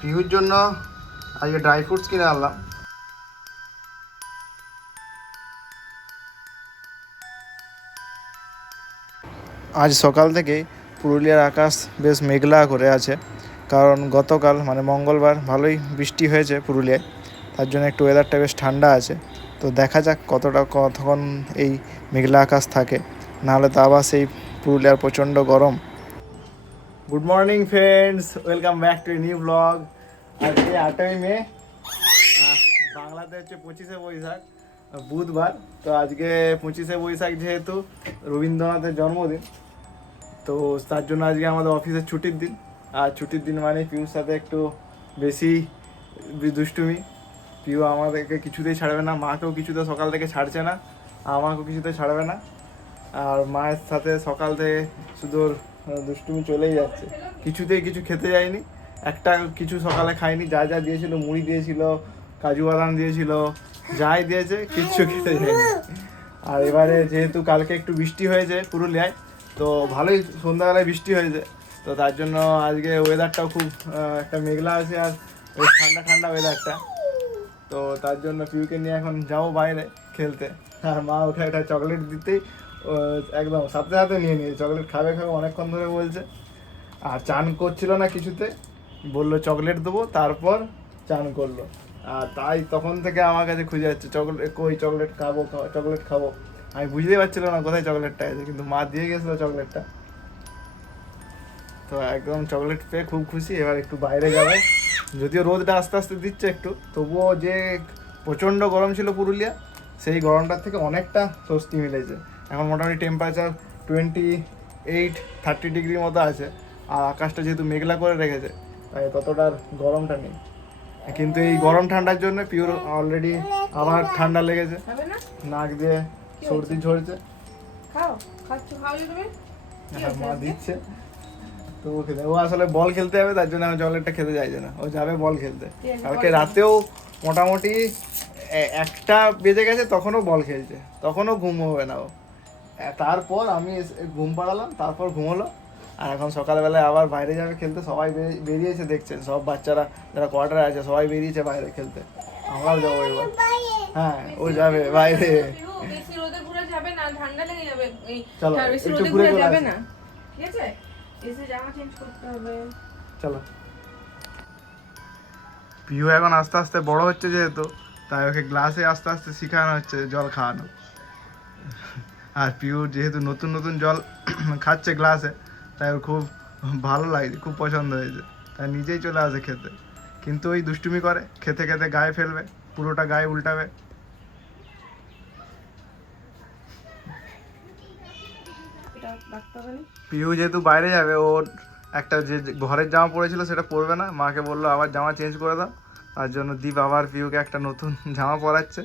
পিহুর জন্য আজকে dry fruits কিনে আনলাম। আজ সকাল থেকে পুরুলিয়ার আকাশ বেশ মেঘলা করে আছে, কারণ গতকাল মানে মঙ্গলবার, ভালোই বৃষ্টি হয়েছে পুরুলিয়ায়। তার জন্য একটু ওয়েদারটা বেশ ঠান্ডা আছে। তো দেখা যাক কতটা কতক্ষণ এই মেঘলা আকাশ থাকে। নাহলে তো আবার সেই পুরুলিয়ার প্রচণ্ড গরম। Good morning friends welcome back to new blog আজকে আটই মে বাংলাতে হচ্ছে পঁচিশে বৈশাখ বুধবার। তো আজকে পঁচিশে বৈশাখ যেহেতু রবীন্দ্রনাথের জন্মদিন, তো তার জন্য আজকে আমাদের অফিসের ছুটির দিন। আর ছুটির দিন মানে পিউর সাথে একটু বেশি দুষ্টুমি। পিউ আমাদেরকে কিছুতেই ছাড়বে না, মাকেও কিছুতে সকাল থেকে ছাড়ছে না, আমাকেও কিছুতে ছাড়বে না। আর মায়ের সাথে সকাল থেকে শুধু দুষ্টুমি চলেই যাচ্ছে। কিছুতেই কিছু খেতে যায়নি। একটা কিছু সকালে খাইনি যা যা দিয়েছিল, মুড়ি দিয়েছিল, কাজু বাদাম দিয়েছিল, যাই দিয়েছে, কিচ্ছু খেতে যায়নি। আর এবারে যেহেতু কালকে একটু বৃষ্টি হয়েছে পুরুলিয়ায়, তো ভালোই সন্ধ্যাবেলায় বৃষ্টি হয়েছে। তো তার জন্য আজকে ওয়েদারটাও খুব একটা মেঘলা আছে আর ঠান্ডা ঠান্ডা ওয়েদারটা তো তার জন্য পিউকে নিয়ে এখন যাব বাইরে খেলতে। আর মা ওকে একটা চকলেট দিতেই একদম, সাথে সাথে নিয়ে নিয়ে চকলেট খাবে খাবে অনেকক্ষণ ধরে বলছে। আর চান করছিল না কিছুতে, বলল চকলেট দেবো, তারপর চান করল। আর তাই তখন থেকে আমার কাছে খুঁজে যাচ্ছে চকলেট কই চকলেট খাব চকলেট খাব। আমি বুঝতেই পারছিলাম না কোথায় চকলেটটা আছে, কিন্তু মা দিয়ে গেছিল চকলেটটা তো একদম চকলেট পেয়ে খুব খুশি, এবার একটু বাইরে যাবে। যদিও রোদটা আস্তে আস্তে দিচ্ছে একটু, তবুও যে প্রচণ্ড গরম ছিল পুরুলিয়া, সেই গরমটার থেকে অনেকটা স্বস্তি মিলেছে। এখন মোটামুটি টেম্পারেচার টোয়েন্টি এইট থার্টি ডিগ্রির মতো আছে। আর আকাশটা যেহেতু মেঘলা করে রেখেছে তাই ততটা আর গরমটা নেই। কিন্তু এই গরম ঠান্ডার জন্য পিওর অলরেডি আবার ঠান্ডা লেগেছে। নাক দিয়ে সর্দি ঝরছে। হ্যাঁ, মা দিচ্ছে। তো ও খেতে ও আসলে বল খেলতে যাবে তার জন্য আমি চকলেটটা খেতে চাইছে না। ও যাবে বল খেলতে। কালকে রাতেও মোটামুটি একটা বেজে গেছে তখনও বল খেলছে। তখনও ঘুম হবে না ও। তারপর আমি এসে ঘুম পাড়ালাম তারপর ঘুমোলো। আর এখন সকালবেলায় আবার বাইরে যাবে খেলতে সবাই বেরিয়ে- বেরিয়েছে দেখছেন সব বাচ্চারা যারা কোয়ার্টারে আছে সবাই বেরিয়েছে বাইরে খেলতে। আমরাও যাব এবার। হ্যাঁ ও যাবে বাইরে। চলো, একটু ঘুরে যাবে না ঠিক আছে? জামা চেঞ্জ করতে হবে। চলো। পিউ এখন আস্তে আস্তে বড় হচ্ছে যেহেতু তাই ওকে গ্লাসে আস্তে আস্তে শেখানো হচ্ছে জল খাওয়ানো। আর পিওর যেহেতু নতুন নতুন জল খাচ্ছে গ্লাসে তাই ওর খুব ভালো লাগছে খুব পছন্দ হয়েছে। তাই নিজেই চলে আসে খেতে। কিন্তু ওই দুষ্টুমি করে খেতে খেতে গায়ে ফেলবে পুরোটা গায়ে উল্টাবে। পিউ যেহেতু বাইরে যাবে ওর একটা যে যে ঘরের জামা পরেছিল সেটা পরবে না। মাকে বলল আবার জামা চেঞ্জ করে দাও। তার জন্য দীপ আবার পিউকে একটা নতুন জামা পরাচ্ছে।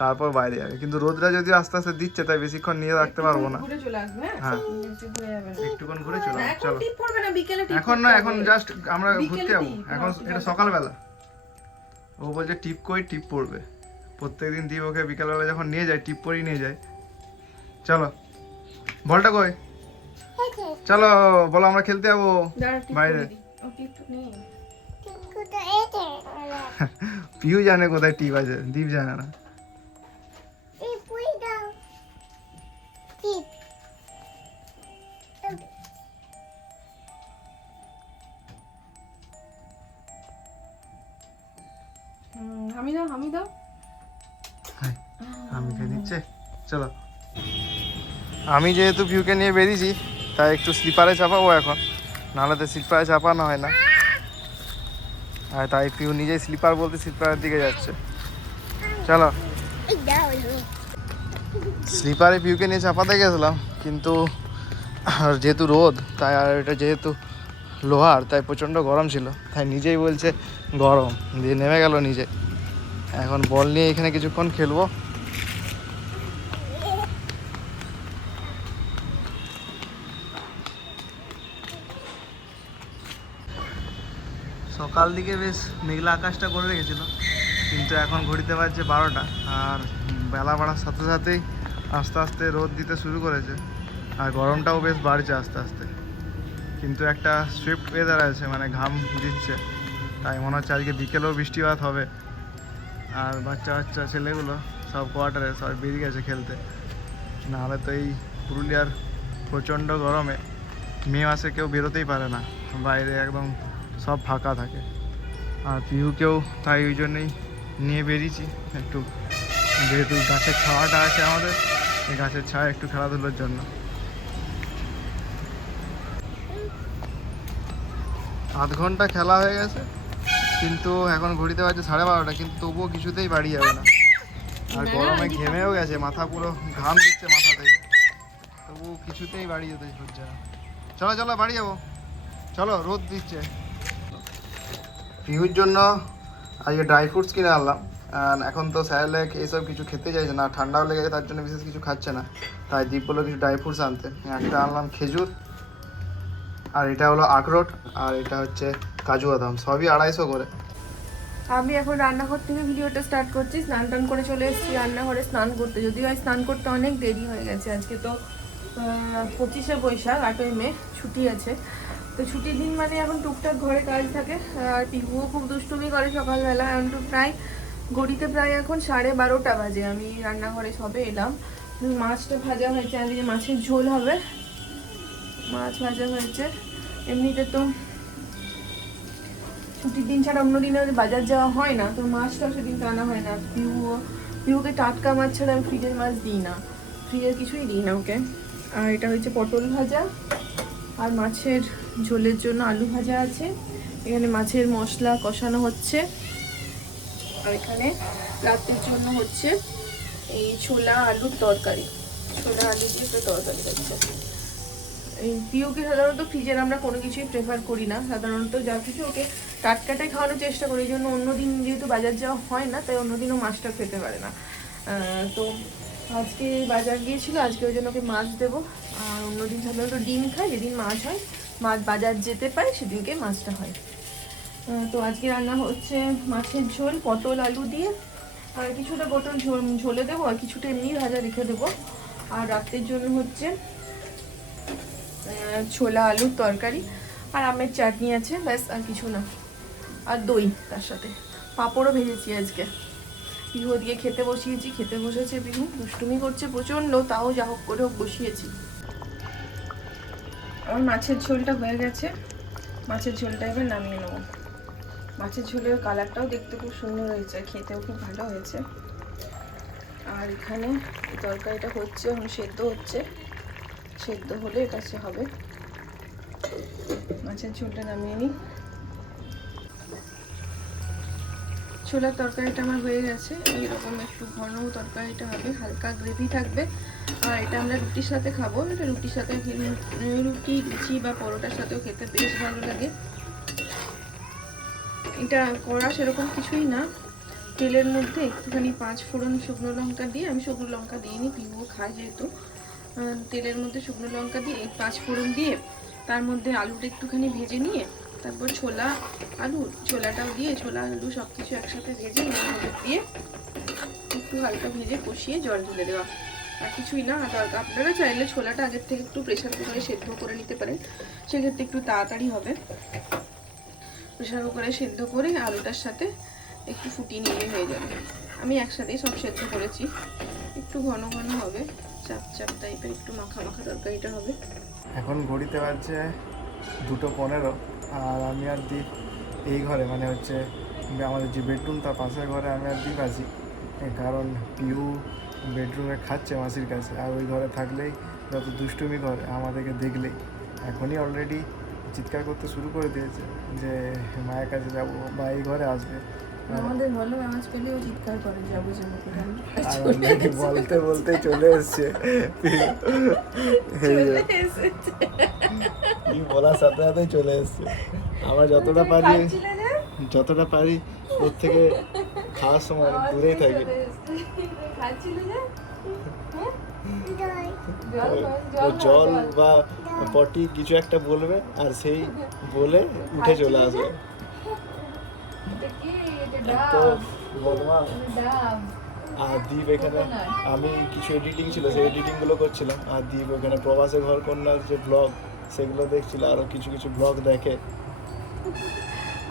তারপর বাইরে যাবে। কিন্তু রোদটা যদি আস্তে আস্তে দিচ্ছে তাই বেশিক্ষণ নিয়ে রাখতে পারব না। ঘুরে চলে আসবে হ্যাঁ। হ্যাঁ। একটুক্ষণ ঘুরে চলো না, এখন চলো। না এখন না এখন জাস্ট আমরা ঘুরতে যাব। এখন হ্যাঁ, এটা সকালবেলা। ও বলছে টিপ কই টিপ পড়বে। প্রত্যেকদিন দীপ ওকে বিকালবেলা যখন নিয়ে যায় টিপ পরেই নিয়ে যায়। চলো। বলটা কই? চলো বলো আমরা খেলতে যাব। বাইরে। পিউ জানে কোথায় টিপ আছে দীপ জানে না। আমি দাও আমি হ্যাঁ, খেয়ে দিচ্ছে চলো। আমি যেহেতু ভিউকে নিয়ে বেরিয়েছি তাই একটু স্লিপারে চাপাবো এখন। নাহলে তো স্লিপারে চাপানো হয় না। আর তাই পিউ নিজেই স্লিপার বলতে স্লিপারের দিকে যাচ্ছে। চলো। স্লিপারে পিউকে নিয়ে চাপাতে গেছিলাম কিন্তু আর যেহেতু রোদ তাই আর এটা যেহেতু লোহার তাই প্রচণ্ড গরম ছিল। তাই নিজেই বলছে গরম দিয়ে নেমে গেল নিজে। এখন বল নিয়ে এখানে কিছুক্ষণ খেলব। সকাল দিকে বেশ মেঘলা আকাশটা করে রেখেছিল, কিন্তু এখন ঘড়িতে বাজছে বারোটা, আর বেলা বাড়ার সাথে সাথেই আস্তে আস্তে রোদ দিতে শুরু করেছে, আর গরমটাও বেশ বাড়ছে আস্তে আস্তে। কিন্তু একটা সুইফট ওয়েদার আছে মানে ঘাম দিচ্ছে, তাই মনে হচ্ছে আজকে বিকেলেও বৃষ্টিপাত হবে। আর বাচ্চা বাচ্চা ছেলেগুলো সব কোয়ার্টারে সবাই বেরিয়ে গেছে খেলতে। নাহলে তো এই পুরুলিয়ার প্রচণ্ড গরমে মে মাসে কেউ বেরোতেই পারে না। বাইরে একদম সব ফাঁকা থাকে। আর পিহুকেও তাই ওই জন্যই নিয়ে বেরিয়েছি। একটু যেহেতু গাছের ছাওয়াটা আছে আমাদের, এই গাছের ছায়া একটু খেলাধুলোর জন্য। আধ ঘণ্টা খেলা হয়ে গেছে। কিন্তু এখন ঘড়িতে বাজে সাড়ে বারোটা কিন্তু তবুও কিছুতেই বাড়ি যাবে না। আর গরমে ঘেমেও গেছে মাথা পুরো ঘাম দিচ্ছে মাথা থেকে। তবু কিছুতেই বাড়ি যেতে হচ্ছে না। চলো চলো বাড়ি যাব। চলো রোদ দিচ্ছে। পিহুর জন্য আজকে ড্রাই ফ্রুটস কিনে আনলাম। এখন তো স্যারেলেক এইসব কিছু খেতে চাইছে না ঠান্ডাও লেগেছে তার জন্য বিশেষ কিছু খাচ্ছে না। তাই দীপ বলল কিছু ড্রাই ফ্রুটস আনতে। একটা আনলাম খেজুর আর এটা হলো আখরোট আর এটা হচ্ছে কাজু বাদাম, সবই আড়াইশো করে। আমি এখন রান্নাঘর থেকে ভিডিওটা স্টার্ট করছি, স্নান টান করে চলে এসেছি রান্নাঘরে স্নান করতে। যদিও আজ স্নান করতে অনেক দেরি হয়ে গেছে, আজকে তো পঁচিশে বৈশাখ, আটই মে, ছুটি আছে। তো ছুটির দিন মানে এখন টুকটাক ঘরে কাজ থাকে, আর পিহুও খুব দুষ্টুমি করে সকালবেলা, এখন তো প্রায় গড়িতে প্রায় এখন সাড়ে বারোটা বাজে। আমি রান্নাঘরে সবে এলাম, মাছটা ভাজা হয়েছে, আজকে মাছের ঝোল হবে। মাছ ভাজা হয়েছে। এমনিতে তো ছুটির দিন ছাড়া অন্য দিনে বাজার যাওয়া হয় না, তো মাছটাও সেদিন আনা হয় না। পিহু পিহুকে টাটকা মাছ ছাড়া আমি ফ্রিজের মাছ দিই না। ফ্রিজের কিছুই দিই না ওকে। আর এটা হচ্ছে পটল ভাজা। আর মাছের ঝোলের জন্য আলু ভাজা আছে। এখানে মাছের মশলা কষানো হচ্ছে। আর এখানে রাতের জন্য হচ্ছে এই ছোলা আলুর তরকারি। ছোলা আলু দিয়ে তরকারি হচ্ছে। এই পিওকে সাধারণত ফ্রিজের আমরা কোনো কিছুই প্রেফার করি না। সাধারণত যা কিছু ওকে টাটকাটাই খাওয়ানোর চেষ্টা করি। এই জন্য অন্যদিন যেহেতু বাজার যাওয়া হয় না, তাই অন্যদিনও মাছটা খেতে পারে না। তো আজকে বাজার গিয়েছিল, আজকে ওই জন্য ওকে মাছ দেবো। আর অন্যদিন সাধারণত ডিম খায় যেদিন মাছ হয়, মাছ বাজার যেতে পারে, সেদিনকে মাছটা হয়। তো আজকে রান্না হচ্ছে মাছের ঝোল, পটল, আলু দিয়ে। আর কিছুটা পটল ঝোল, ঝোলে দেবো, আর কিছুটা এমনি ভাজা রেখে দেবো। আর রাতের জন্য হচ্ছে ছোলা, আলুর তরকারি আর আমের চাটনি আছে, ব্যাস, আর কিছু না। আর দই তার সাথে। পাঁপড়ও ভেজেছি আজকে। বিহু দিয়ে খেতে বসিয়েছি, খেতে বসেছে বিহু দুষ্টুমি করছে প্রচণ্ড, তাও যা হোক করে হোক বসিয়েছি। আমার মাছের ঝোলটা হয়ে গেছে। মাছের ঝোলটা এবার নামিয়ে নেব। মাছের ঝোলের কালারটাও দেখতে খুব সুন্দর হয়েছে, খেতেও খুব ভালো হয়েছে। আর এখানে তরকারিটা হচ্ছে এখন সেদ্ধ হচ্ছে। সেদ্ধ হলে এটা সে হবে। মাছের ঝোলটা নামিয়ে নিই। ছোলার তরকারিটা আমার হয়ে গেছে। এইরকম একটু ঘন তরকারিটা হবে হালকা গ্রেভি থাকবে। আর এটা আমরা রুটির সাথে খাব। এটা রুটির সাথে রুটি লুচি বা পরোটার সাথেও খেতে বেশ ভালো লাগে। এটা করা সেরকম কিছুই না। তেলের মধ্যে একটুখানি পাঁচ ফোড়ন শুকনো লঙ্কা দিয়ে আমি শুকনো লঙ্কা দিইনি পিহুও খায় যেহেতু। আহ, তেলের মধ্যে শুকনো লঙ্কা দিয়ে পাঁচ ফোড়ন দিয়ে, তার মধ্যে আলুটা একটুখানি ভেজে নিয়ে, তারপর ছোলা, আলু, ছোলাটাও দিয়ে, ছোলা, আলু সব কিছু একসাথে ভেজে দিয়ে একটু হালকা ভেজে কষিয়ে জল ঢেলে দেওয়া। আর কিছুই না দরকার। আপনারা চাইলে ছোলাটা আগের থেকে একটু প্রেশার কুকারে সেদ্ধ করে নিতে পারেন। সেক্ষেত্রে একটু তাড়াতাড়ি হবে। প্রেশার কুকারে সেদ্ধ করে আলুটার সাথে একটু ফুটিয়ে নিয়ে হয়ে যাবে। আমি একসাথেই সব সেদ্ধ করেছি। একটু ঘন ঘন হবে। চাপ চাপ টাইপের, একটু মাখা মাখা তরকারিটা হবে। এখন ঘড়িতে বাজছে দুটো পনেরো, আর আমি আর দীপ এই ঘরে মানে হচ্ছে আমাদের যে বেডরুম তার পাশের ঘরে আমি আর দীপ আছি। কারণ পিউ বেডরুমে খাচ্ছে মাসির কাছে, আর ওই ঘরে থাকলেই যত দুষ্টুমি করে, আমাদেরকে দেখলেই। এখনই অলরেডি চিৎকার করতে শুরু করে দিয়েছে যে মায়ের কাছে যাব বা এই ঘরে আসবে। আমাদের ভালো আওয়াজ পেলেও চিৎকার করে যাব যাব করে বলতে বলতে চলে এসছে। এই কি বলার সাথে সাথে চলে এসছে। আমরা যতটা পারি যতটা পারি ওর থেকে খাওয়ার সময় দূরেই থাকি। জল। বা পটি কিছু একটা বলবে আর সেই বলে উঠে চলে আসবে। আর দীপ এখানে আমি কিছু এডিটিং ছিল সেই এডিটিংগুলো করছিলাম। আর দীপ ওখানে প্রবাসে ঘর কন্যার যে ব্লগ সেগুলো দেখছিল আরও কিছু কিছু ব্লগ দেখে।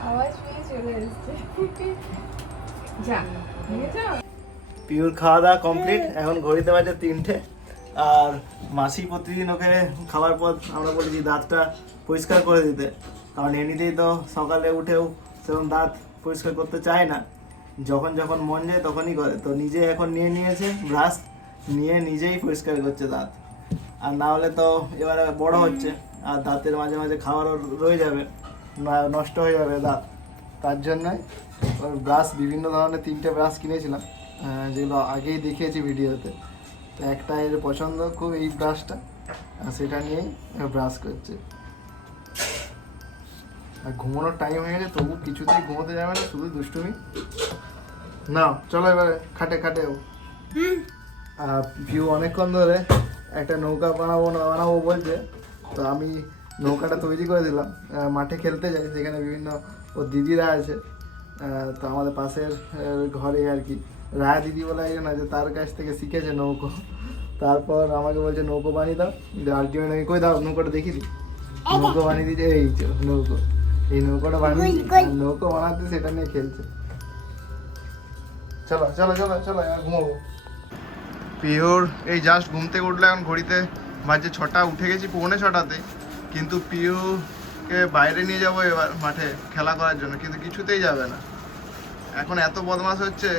আওয়াজ পেয়ে চলে এসছে। যা পিওর খাওয়া দাওয়া কমপ্লিট এখন ঘড়িতে বাজে তিনটে। আর মাসি প্রতিদিন ওকে খাওয়ার পর আমরা বলি যে দাঁতটা পরিষ্কার করে দিতে। কারণ এমনিতেই তো সকালে উঠেও সেরকম দাঁত পরিষ্কার করতে চায় না। যখন যখন মন যায় তখনই করে। তো নিজে এখন নিয়ে নিয়েছে ব্রাশ নিয়ে নিজেই পরিষ্কার করছে দাঁত। আর না হলে তো এবারে বড় হচ্ছে। আর দাঁতের মাঝে মাঝে খাওয়ারও রয়ে যাবে। নষ্ট হয়ে যাবে দাঁত। তার জন্যই ব্রাশ বিভিন্ন ধরনের তিনটে ব্রাশ কিনেছিলাম যেগুলো আগেই দেখিয়েছি ভিডিওতে। তো একটা এর পছন্দ খুব এই ব্রাশটা সেটা নিয়েই ব্রাশ করছে। আর ঘুমানোর টাইম হয়ে গেছে তবু কিছুতেই ঘুমোতে যাবে না শুধু দুষ্টুমি। না চলো এবারে খাটে খাটে আর ভিউ অনেকক্ষণ ধরে একটা নৌকা বানাবো না বানাবো বলছে। তো আমি নৌকাটা তৈরি করে দিলাম। মাঠে খেলতে যাই সেখানে বিভিন্ন ও দিদিরা আছে। তো আমাদের পাশের ঘরে আর কি রায়া দিদি বলে একজন আছে তার কাছ থেকে শিখেছে নৌকো। তারপর আমাকে বলছে নৌকো বানিয়ে দাও। আলটিমেট আমি কই দাও নৌকোটা দেখি দি নৌকো বানিয়ে দিয়েছে এই নৌকো। এই নৌকোটা বানিয়ে নৌকো বানাতে সেটা নিয়ে খেলছে। চলো চলো চলো চলো এবার ঘুমাবো। পিওর এই জাস্ট ঘুম থেকে উঠলে এখন ঘড়িতে বাজে ছটা উঠে গেছি পৌনে ছটাতে। কিন্তু পিওকে বাইরে নিয়ে যাব এবার মাঠে খেলা করার জন্য কিন্তু কিছুতেই যাবে না। এখন এত বদমাশ হচ্ছে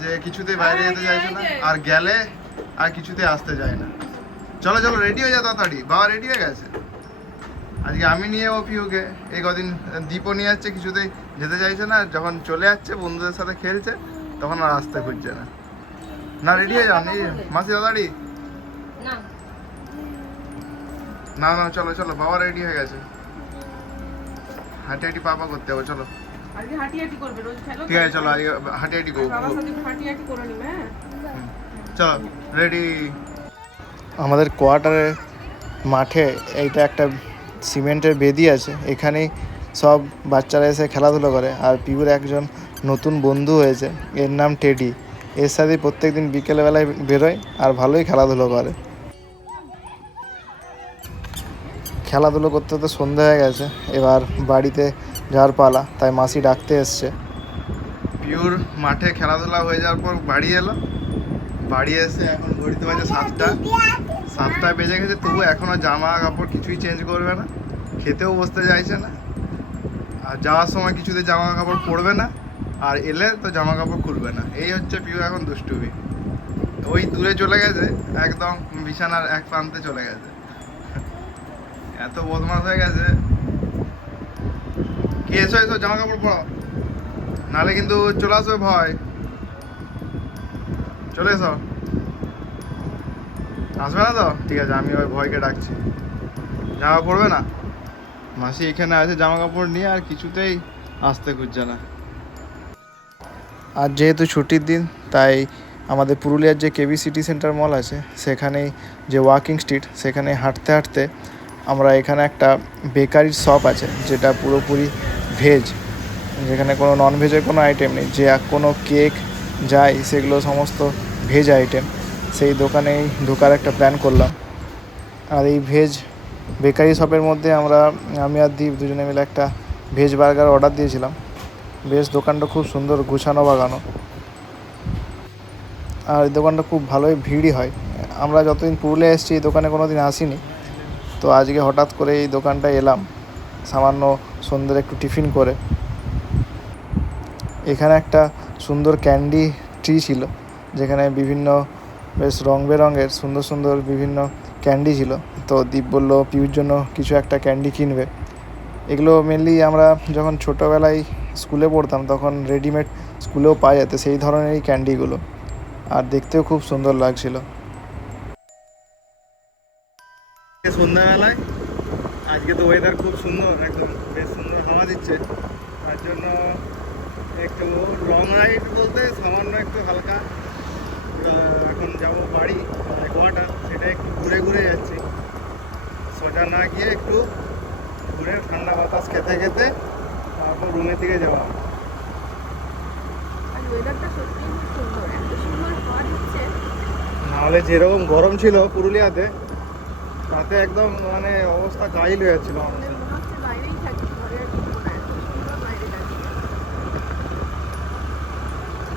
যে কিছুতেই বাইরে যেতে চাইছে না আর গেলে আর কিছুতেই আসতে চায় না। চলো চলো রেডি হয়ে যা তাড়াতাড়ি। বাবা রেডি হয়ে গেছে? আজকে আমি নিয়ে যাব পিউকে। এই কদিন দীপও নিয়ে যাচ্ছে কিছুতেই যেতে চাইছে না। যখন চলে যাচ্ছে বন্ধুদের সাথে খেলছে তখন আর আসতে খুঁজছে না। না রেডি হয়ে যান মাসি দাদাড়ি। না। না না চলো চলো বাবা রেডি হয়ে গেছে। হাঁটি হাঁটি পাপা করতে হবে চলো। আজকে হাঁটি হাঁটি করবে রোজ খেলো ঠিক আছে চলো হাঁটি হাঁটি করব। হ্যাঁ? চলো রেডি আমাদের কোয়ার্টারে মাঠে এইটা একটা সিমেন্টের বেদি আছে, এখানেই সব বাচ্চারা এসে খেলাধুলো করে। আর পিউর একজন নতুন বন্ধু হয়েছে, এর নাম টেডি। এর সাথে প্রত্যেকদিন বিকেলবেলায় বেরোয় আর ভালোই খেলাধুলো করে। খেলাধুলো করতে তো সন্ধে হয়ে গেছে, এবার বাড়িতে যাওয়ার পালা, তাই মাসি ডাকতে এসছে। পিওর মাঠে খেলাধুলা হয়ে যাওয়ার পর বাড়ি এলো। বাড়ি এসে এখন ঘড়িতে বাজে সাতটা। সাতটা বেজে গেছে তবু এখনও জামা কাপড় কিছুই চেঞ্জ করবে না। খেতেও বসতে চাইছে না। আর যাওয়ার সময় কিছুতে জামা কাপড় পরবে না। আর এলে তো জামা কাপড় খুলবে না। এই হচ্ছে পিউ এখন দুষ্টুমি। ওই দূরে চলে গেছে, একদম বিছানার এক প্রান্তে চলে গেছে। এত বদমাস হয়ে গেছে। কি এসো এসো জামা কাপড় পরো। নাহলে কিন্তু চলে আসবে ভয়। চলে এসো। আসবে না তো? ঠিক আছে, আমি ওই ভয়কে ডাকছি। জামা পড়বে না? মাসি এখানে আছে জামা কাপড় নিয়ে আর কিছুতেই আসতে খুঁজছে না। আর যেহেতু ছুটির দিন, তাই আমাদের পুরুলিয়ার যে কেবি সিটি সেন্টার মল আছে, সেখানেই যে ওয়াকিং স্ট্রিট সেখানে হাঁটতে হাঁটতে আমরা এখানে একটা বেকারির শপ আছে, যেটা পুরোপুরি ভেজ যেখানে কোনো নন ভেজের কোনো আইটেম নেই। যে কোনো কেক যাই, সেগুলো সমস্ত ভেজ আইটেম সেই দোকানেই ঢোকার একটা প্ল্যান করলাম। আর এই ভেজ বেকারি শপের মধ্যে আমরা, আমি আর দীপ দুজনে মিলে একটা ভেজ বার্গার অর্ডার দিয়েছিলাম। বেশ দোকানটা খুব সুন্দর, গুছানো বাগানো। আর এই দোকানটা খুব ভালোই ভিড়ই হয়। আমরা যতদিন পুরুলিয়া এসেছি, এই দোকানে কোনো দিন আসিনি। তো আজকে হঠাৎ করে এই দোকানটায় এলাম, সামান্য সন্ধ্যের একটু টিফিন করে। এখানে একটা সুন্দর ক্যান্ডি ট্রি ছিল, যেখানে বিভিন্ন বেশ রং বেরঙের, সুন্দর সুন্দর বিভিন্ন ক্যান্ডি ছিল। তো দীপ বলল, পিউর জন্য কিছু একটা ক্যান্ডি কিনবে। এগুলো মেনলি আমরা যখন ছোটোবেলায় স্কুলে পড়তাম, তখন রেডিমেড স্কুলেও পাওয়া যেত সেই ধরনেরই ক্যান্ডিগুলো আর দেখতেও খুব সুন্দর লাগছিল। সন্ধ্যাবেলায়, আজকে তো ওয়েদার খুব সুন্দর, একদম বেশ সুন্দর হাওয়া দিচ্ছে। তার জন্য একটু লং রাইড বলতে সামান্য একটু হালকা এখন যাব বাড়ি মানে গোয়াটা সেটা একটু ঘুরে ঘুরে যাচ্ছি। সোজা না গিয়ে একটু ঘুরে ঠান্ডা বাতাস খেতে খেতে তারপর রুমের দিকে যাওয়া নাহলে যেরকম গরম ছিল পুরুলিয়াতে তাতে একদম মানে অবস্থা গাইল হয়েছিল আমাদের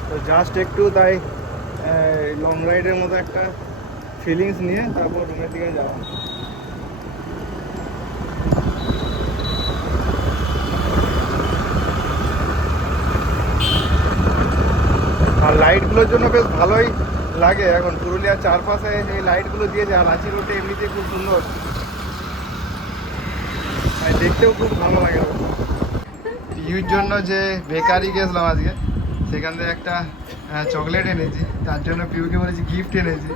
তো জাস্ট একটু তাই লং রাইডের মতো একটা ফিলিংস নিয়ে তারপর রুমের দিকে যাওয়া। আর লাইটগুলোর জন্য বেশ ভালোই লাগে। এখন পুরুলিয়ার চারপাশে এই লাইটগুলো দিয়েছে, আর রাঁচি রোডে এমনিতে খুব সুন্দর। দেখতেও খুব ভালো লাগে ইউর জন্য যে বেকারি গেছিলাম আজকে, সেখান থেকে একটা চকলেট এনেছি। তার জন্য পিউকে বলেছি গিফট এনেছি।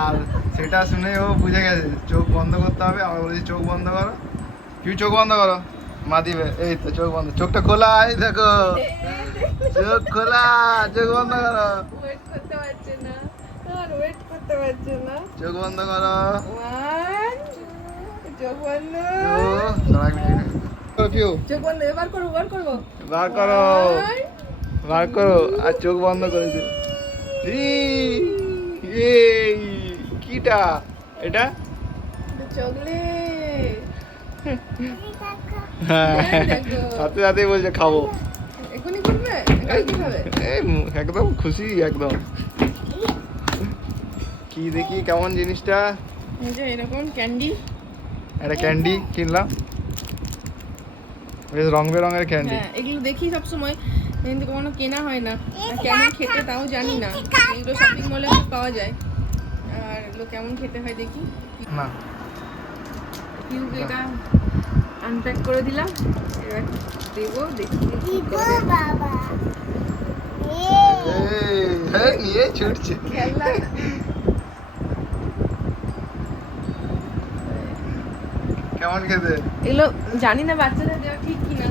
আর সেটা শুনে ও বুঝে গেছে চোখ বন্ধ করতে হবে। আমার বলেছি চোখ বন্ধ করো। পিউ চোখ বন্ধ করো? মা দিবে। এই তো চোখ বন্ধ। চোখটা খোলা এই দেখো। চোখ খোলা চোখ বন্ধ করো। ওয়েট করতে পারছে না। আর ওয়েট করতে পারছে না। চোখ বন্ধ করো। চোখ বন্ধ। করো, পিউ। চোখ বন্ধ এবার করব এবার করব বার করো। বার করো। আর চোখ বন্ধ করেছে। এই কিটা? এটা? চকলেট। হ্যাঁ। সাথে সাথেই বলছে খাব। একদম খুশি একদম। কি দেখি কেমন জিনিসটা? এরকম ক্যান্ডি। একটা ক্যান্ডি কিনলাম। বেশ রং বেরঙের ক্যান্ডি। হ্যাঁ এগুলো দেখি সব সময় কিন্তু কখনো কেনা হয় না। আর কেমন খেতে তাও জানি না। এগুলো শপিং মলে পাওয়া যায়। আর এগুলো কেমন খেতে হয় দেখি। না। কিউকে এটা আনপ্যাক করে দিলাম। এবার দেবো দেখি এই, হ্যাঁ, নিয়ে ছুটছে। খেলনা কেমন খেতে? এগুলো জানি না বাচ্চাদের দেওয়া ঠিক কিনা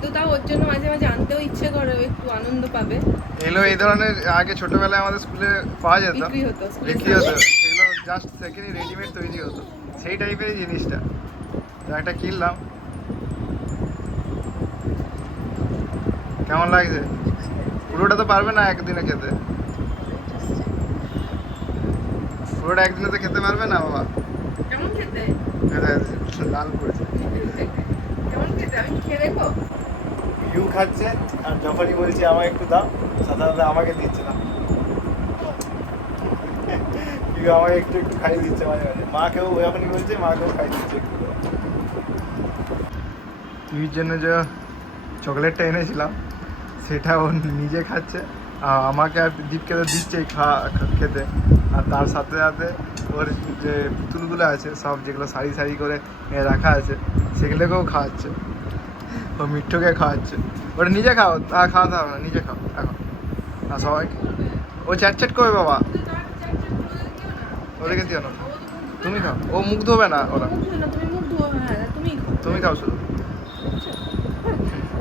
কিন্তু তাও ওর জন্য মাঝে মাঝে আনতেও ইচ্ছে করে একটু আনন্দ পাবে। এগুলো এই ধরনের আগে ছোটবেলায় আমাদের স্কুলে পাওয়া যেত বিক্রি হতো বিক্রি হতো। সেগুলো জাস্ট সেকেন্ডই রেডিমেড তৈরি হতো। সেই টাইপেরই জিনিসটা। তো একটা কিনলাম। কেমন লাগছে? পুরোটা তো পারবে না একদিনে খেতে। পুরোটা একদিনে তো খেতে পারবে না বাবা। কেমন খেতে? লাল পড়েছে কেমন খেতে? আমি খেয়ে দেখব? ইউ খাচ্ছে, আর যখনই বলছি আমাকে একটু দাও, সাধারণত আমাকে দিচ্ছে না। ইউ আমাকে একটু একটু খাইয়ে দিচ্ছে মাঝে মাঝে। মাকেও যখনই বলছে, মাকেও খাইয়ে দিচ্ছে ইউর জন্য যে চকলেটটা এনেছিলাম, সেটা ও নিজে খাচ্ছে, আর আমাকে আর দীপকে তো দিচ্ছেই খা খা- খেতে। আর তার সাথে সাথে ওর যে পুতুলগুলো আছে, সব যেগুলো সারি সারি করে রাখা আছে, সেগুলোকেও খাওয়াচ্ছে। ও মিঠ্টুকে খাওয়াচ্ছে। ওটা নিজে খাও আর খাওয়াতে হবে না নিজে খাও এখন। না সবাইকে ও চ্যাট চ্যাট করবে বাবা। ওদেরকে দিও না। তুমি খাও। ও মুখ ধোবে না ওরা। মুখ ধুও না, তুমি মুখ ধুও হ্যাঁ তুমি খাও শুধু।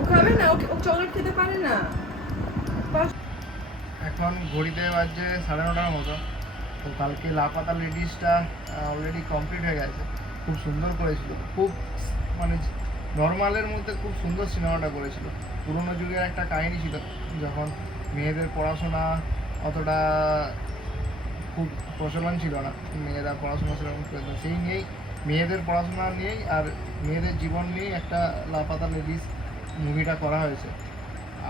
খাবে না ও চকলেট খেতে পারে না। এখন ঘড়িতে বাজছে সাড়ে নটার মতো। তো কালকে লাপাতা লেডিসটা অলরেডি কমপ্লিট হয়ে গেছে। খুব সুন্দর করেছিল। খুব মানে নর্মালের মধ্যে খুব সুন্দর সিনেমাটা করেছিল। পুরোনো যুগের একটা কাহিনী ছিল যখন মেয়েদের পড়াশোনা অতটা খুব প্রচলন ছিল না মেয়েরা পড়াশোনা সেরকম করতো সেই নিয়েই মেয়েদের পড়াশোনা নিয়েই আর মেয়েদের জীবন নিয়েই একটা লাপাতা লেডিস মুভিটা করা হয়েছে।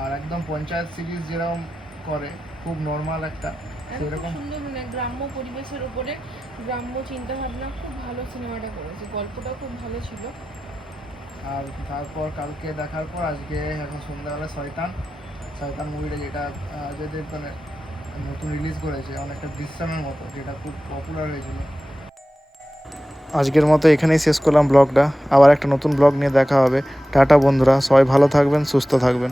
আর একদম পঞ্চায়েত সিরিজ যেরকম করে খুব নর্মাল একটা সেরকম সুন্দর মানে গ্রাম্য পরিবেশের উপরে গ্রাম্য চিন্তা ভাবনা খুব ভালো সিনেমাটা করেছে। গল্পটাও খুব ভালো ছিল। আর তারপর কালকে দেখার পর আজকে এখন সন্ধ্যাবেলা শয়তান শয়তান মুভিটা যেটা অজয় দেবগনের নতুন রিলিজ করেছে, অনেকটা বিশ্রামের মতো, যেটা খুব পপুলার হয়েছিল। আজকের মতো এখানেই শেষ করলাম ব্লগটা আবার একটা নতুন ব্লগ নিয়ে দেখা হবে। টাটা বন্ধুরা, সবাই ভালো থাকবেন, সুস্থ থাকবেন।